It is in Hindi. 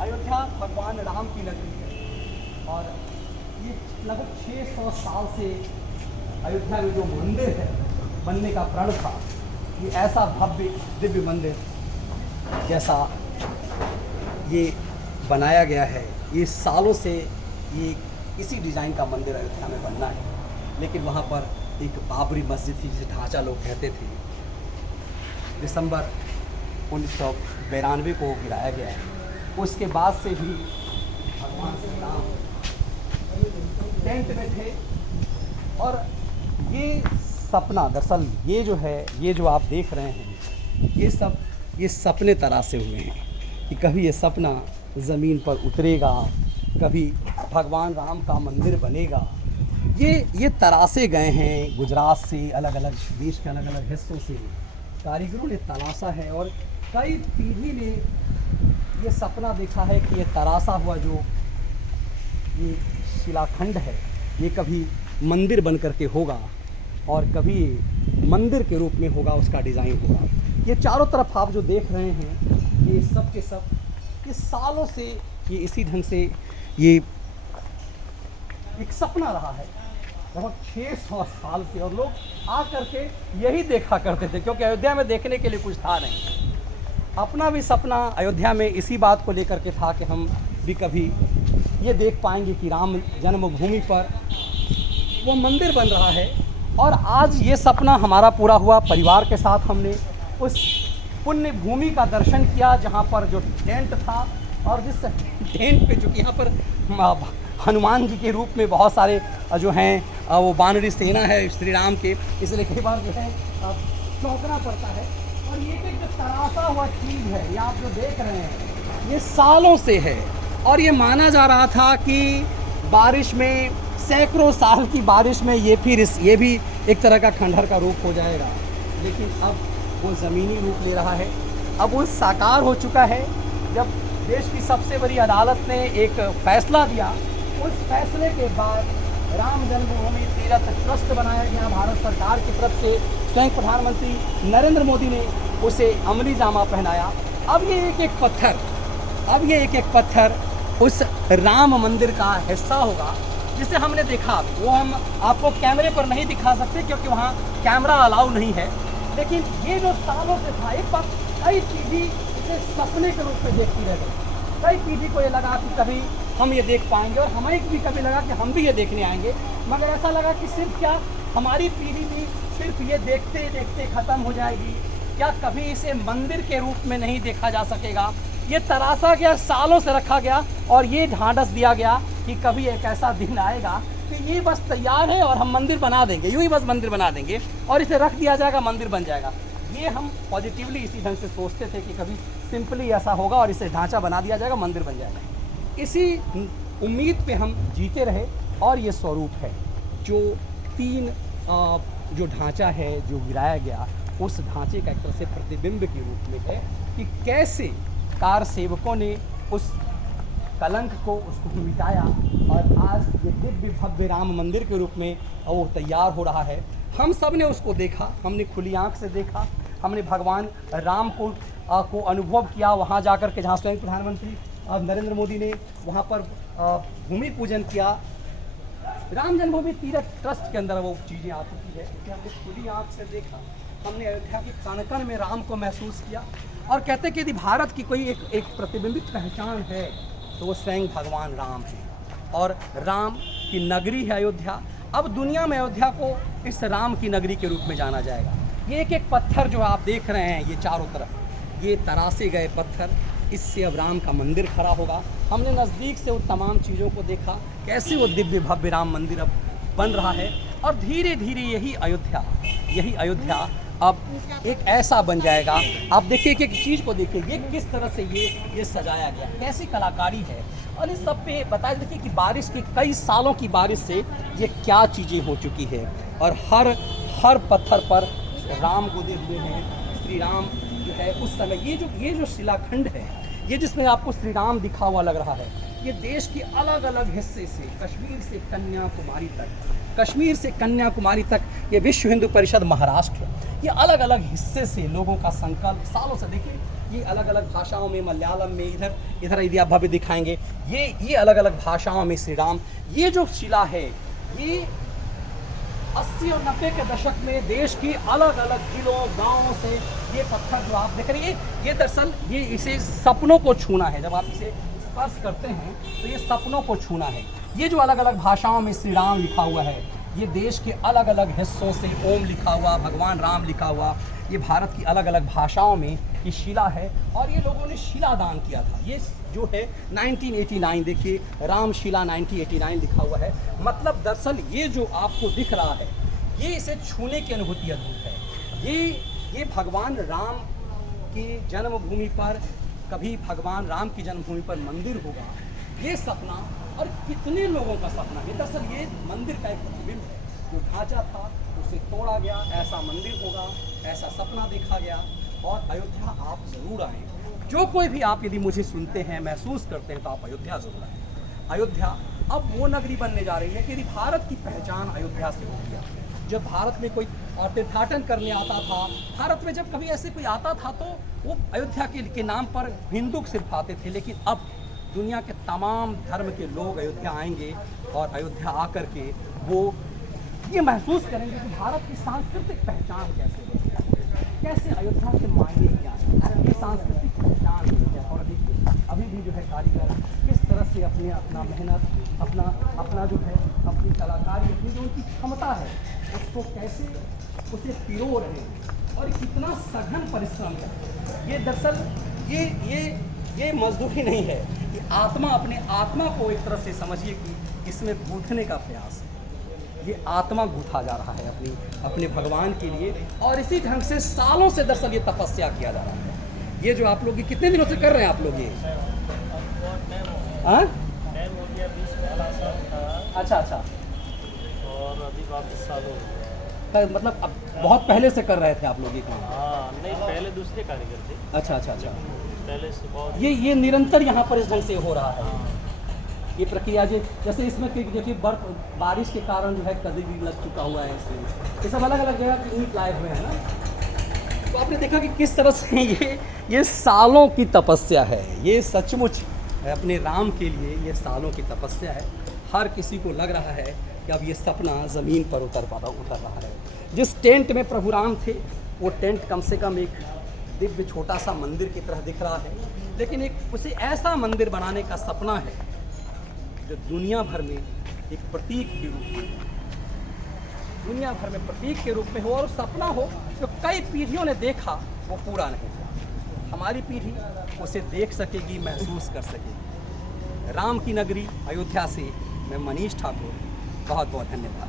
अयोध्या भगवान राम की नगरी है और ये लगभग 600 साल से अयोध्या में जो मंदिर है बनने का प्रण था, ये ऐसा भव्य दिव्य मंदिर जैसा ये बनाया गया है, ये सालों से ये इसी डिज़ाइन का मंदिर अयोध्या में बनना है। लेकिन वहाँ पर एक बाबरी मस्जिद थी जिसे ढांचा लोग कहते थे, दिसंबर 1992 को गिराया गया है। उसके बाद से भी भगवान श्री राम टेंट में थे और ये सपना, दरअसल ये जो है, ये जो आप देख रहे हैं, ये सपने तरासे हुए हैं कि कभी ये सपना ज़मीन पर उतरेगा, कभी भगवान राम का मंदिर बनेगा। ये तरासे गए हैं गुजरात से, अलग अलग देश के अलग अलग हिस्सों से कारीगरों ने तराशा है और कई पीढ़ी ने ये सपना देखा है कि ये तराशा हुआ जो ये शिलाखंड है ये कभी मंदिर बन करके होगा और कभी मंदिर के रूप में होगा, उसका डिज़ाइन होगा। ये चारों तरफ आप जो देख रहे हैं ये सब के सब ये सालों से ये इसी ढंग से ये एक सपना रहा है, लगभग 600 साल से, और लोग आ करके यही देखा करते थे क्योंकि अयोध्या में देखने के लिए कुछ था नहीं। अपना भी सपना अयोध्या में इसी बात को लेकर के था कि हम भी कभी ये देख पाएंगे कि राम जन्मभूमि पर वो मंदिर बन रहा है। और आज ये सपना हमारा पूरा हुआ। परिवार के साथ हमने उस पुण्य भूमि का दर्शन किया जहाँ पर जो टेंट था और जिस टेंट पे जो यहाँ पर हनुमान जी के रूप में बहुत सारे जो हैं वो वानरी सेना है श्री राम के, इसलिए कई बार जो है चौंकना पड़ता है। और ये जो तराशा हुआ चीज़ है, ये आप जो देख रहे हैं, ये सालों से है और ये माना जा रहा था कि बारिश में, सैकड़ों साल की बारिश में ये भी एक तरह का खंडहर का रूप हो जाएगा। लेकिन अब वो ज़मीनी रूप ले रहा है, अब वो साकार हो चुका है। जब देश की सबसे बड़ी अदालत ने एक फैसला दिया, उस फैसले के बाद राम जन्मभूमि तीर्थ ट्रस्ट बनाया गया भारत सरकार की तरफ से। स्वयं प्रधानमंत्री नरेंद्र मोदी ने उसे अमली जामा पहनाया। अब ये एक एक पत्थर उस राम मंदिर का हिस्सा होगा जिसे हमने देखा। वो हम आपको कैमरे पर नहीं दिखा सकते क्योंकि वहाँ कैमरा अलाउ नहीं है। लेकिन ये जो सालों से था, एक बार कई पीढ़ी इसे सपने के रूप में देखती रह गई। कई पीढ़ी को ये लगा कि कभी हम ये देख पाएंगे और हमें भी कभी लगा कि हम भी ये देखने आएंगे, मगर ऐसा लगा कि सिर्फ क्या हमारी पीढ़ी भी सिर्फ ये देखते देखते ख़त्म हो जाएगी, क्या कभी इसे मंदिर के रूप में नहीं देखा जा सकेगा। ये तराशा गया, सालों से रखा गया और ये ढांढस दिया गया कि कभी एक ऐसा दिन आएगा कि ये बस तैयार है और हम मंदिर बना देंगे, यूँ ही बस मंदिर बना देंगे और इसे रख दिया जाएगा, मंदिर बन जाएगा। ये हम पॉजिटिवली इसी ढंग से सोचते थे कि कभी सिंपली ऐसा होगा और इसे ढांचा बना दिया जाएगा, मंदिर बन जाएगा। इसी उम्मीद पे हम जीते रहे और ये स्वरूप है जो 3 जो ढांचा है जो गिराया गया, उस ढांचे का एक तरह से प्रतिबिंब के रूप में है कि कैसे कार सेवकों ने उस कलंक को, उसको मिटाया और आज ये दिव्य भव्य राम मंदिर के रूप में वो तैयार हो रहा है। हम सब ने उसको देखा, हमने खुली आंख से देखा, हमने भगवान राम को अनुभव किया वहाँ जाकर के, जहाँ स्वयं प्रधानमंत्री नरेंद्र मोदी ने वहाँ पर भूमि पूजन किया। राम जन्मभूमि तीर्थ ट्रस्ट के अंदर वो चीज़ें आ चुकी है कि हमने खुली आँख से देखा, हमने अयोध्या के कण कण में राम को महसूस किया। और कहते हैं कि यदि भारत की कोई एक प्रतिबिंबित पहचान है तो वो स्वयं भगवान राम है और राम की नगरी है अयोध्या। अब दुनिया में अयोध्या को इस राम की नगरी के रूप में जाना जाएगा। ये एक पत्थर जो आप देख रहे हैं, ये चारों तरफ ये तरासे गए पत्थर, इससे अब राम का मंदिर खड़ा होगा। हमने नज़दीक से उन तमाम चीज़ों को देखा, कैसे वो दिव्य भव्य राम मंदिर अब बन रहा है और धीरे धीरे यही अयोध्या अब एक ऐसा बन जाएगा। आप देखिए कि एक चीज़ को देखिए, ये किस तरह से ये सजाया गया, कैसी कलाकारी है। और इस सब पे बताया, देखिए कि बारिश की, कई सालों की बारिश से ये क्या चीज़ें हो चुकी है और हर पत्थर पर राम गोदे हुए हैं। श्री राम जो है उस समय ये जो शिलाखंड है, ये जिसमें आपको श्री राम दिखा हुआ लग रहा है, ये देश के अलग अलग हिस्से से, कश्मीर से कन्याकुमारी तक, ये विश्व हिंदू परिषद महाराष्ट्र, ये अलग अलग हिस्से से लोगों का संकल्प सालों से। देखिए ये अलग अलग भाषाओं में, मलयालम में, इधर यदि आप भव्य दिखाएंगे, ये अलग अलग भाषाओं में श्री राम। ये जो शिला है ये 80 और 90 के दशक में देश की अलग अलग जिलों गांवों से ये पत्थर जो आप देख रहे हैं, ये दरअसल ये इसे सपनों को छूना है। जब आप इसे स्पर्श करते हैं तो ये सपनों को छूना है। ये जो अलग अलग भाषाओं में श्री राम लिखा हुआ है, ये देश के अलग अलग हिस्सों से ओम लिखा हुआ, भगवान राम लिखा हुआ, ये भारत की अलग अलग भाषाओं में ये शिला है। और ये लोगों ने शिला दान किया था। ये जो है 1989, देखिए रामशिला 1989 लिखा हुआ है। मतलब दरअसल ये जो आपको दिख रहा है, ये इसे छूने की अनुभूति अद्भुत है। ये भगवान राम की जन्मभूमि पर, कभी भगवान राम की जन्मभूमि पर मंदिर होगा, ये सपना, और कितने लोगों का सपना है। दरअसल ये मंदिर का एक प्रतिबिंब है। जो ढांचा था उसे तोड़ा गया, ऐसा मंदिर होगा, ऐसा सपना देखा गया। और अयोध्या आप ज़रूर आएँ। जो कोई भी आप यदि मुझे सुनते हैं, महसूस करते हैं, तो आप अयोध्या ज़रूर आएँ। अयोध्या अब वो नगरी बनने जा रही है कि यदि भारत की पहचान अयोध्या से हो गया। जब भारत में कोई तीर्थाटन करने आता था, भारत में जब कभी ऐसे कोई आता था तो वो अयोध्या के नाम पर हिंदू सिर्फ आते थे। लेकिन अब दुनिया के तमाम धर्म के लोग अयोध्या आएंगे और अयोध्या आकर के वो ये महसूस करेंगे कि भारत की सांस्कृतिक पहचान कैसे अयोध्या के मायने क्या है, ये सांस्कृतिक पहचान है। और अभी भी जो है कारीगर किस तरह से अपना मेहनत, अपना जो है अपनी कलाकारी, अपनी जो उनकी क्षमता है उसको कैसे उसे पिरो रहे हैं। और कितना सघन परिश्रम है। ये दरअसल ये मजदूरी नहीं है, ये आत्मा, अपने आत्मा को एक तरह से समझिए कि इसमें गूंथने का प्रयास है। ये आत्मा गूंथा जा रहा है अपने भगवान के लिए। और इसी ढंग से सालों से दरअसल ये तपस्या किया जा रहा है। ये जो आप लोग ये कितने दिनों से कर रहे हैं आप लोग ये? हाँ, अच्छा। और अभी वापस सालों हो गया। मतलब अब बहुत पहले से कर रहे थे आप लोग ये काम? हाँ, नहीं, पहले दूसरे कारीगर थे। अच्छा। पहले से बहुत ये निरंतर यहाँ पर इस ढंग से हो रहा है। ये प्रक्रिया जैसे इसमें देखिए बारिश के कारण जो है कदी भी लग चुका हुआ है इसमें। ये सब अलग अलग जगह की ईंट लाए हुए हैं ना। तो आपने देखा कि किस तरह से ये सालों की तपस्या है। ये सचमुच अपने राम के लिए ये सालों की तपस्या है। हर किसी को लग रहा है कि अब ये सपना ज़मीन पर उतर रहा है। जिस टेंट में प्रभु राम थे वो टेंट कम से कम एक दिव्य छोटा सा मंदिर की तरह दिख रहा है। लेकिन उसे ऐसा मंदिर बनाने का सपना है जो दुनिया भर में एक प्रतीक के रूप में, दुनिया भर में प्रतीक के रूप में हो, और सपना हो जो कई पीढ़ियों ने देखा वो पूरा नहीं हुआ। हमारी पीढ़ी उसे देख सकेगी, महसूस कर सकेगी। राम की नगरी अयोध्या से मैं मनीष ठाकुर, बहुत बहुत धन्यवाद।